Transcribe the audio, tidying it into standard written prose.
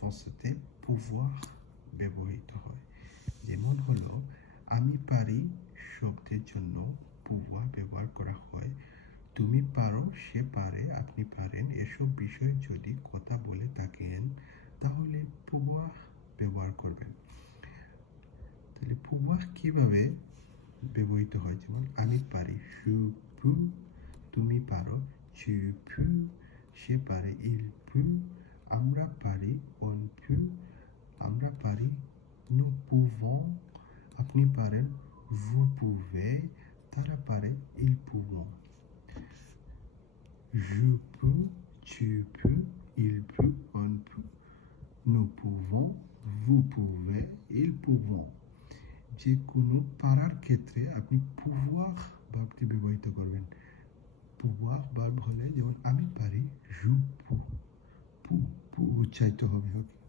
ফ্রান্সেতে pouvoir ব্যবহৃত হয়। যেমন হলো আমি পারি শব্দের জন্য pouvoir ব্যবহার করা হয়। তুমি পারো, সে পারে, আপনি পারেন এসব বিষয়ে যদি কথা বলে থাকেন তাহলে pouvoir ব্যবহার করবেন। তাহলে pouvoir কিভাবে ব্যবহৃত হয়, যেমন আমি পারি je peux, তুমি পারো tu peux, সে পারে il peut, আমরা পারি on peut, আমরা পারি nous pouvons, আপনি পারেন vous pouvez, তারা পারে ils pourront। Je peux, tu peux, il peut, on peut, nous pouvons, vous pouvez, ils pourront। যে কোনো পারার ক্ষেত্রে আপনি pouvoir ভার্বটি ব্যবহৃত করবেন। pouvoir ভার্ব হলে যেমন আমি পারি je peux, পু উচ্চারিত হবে।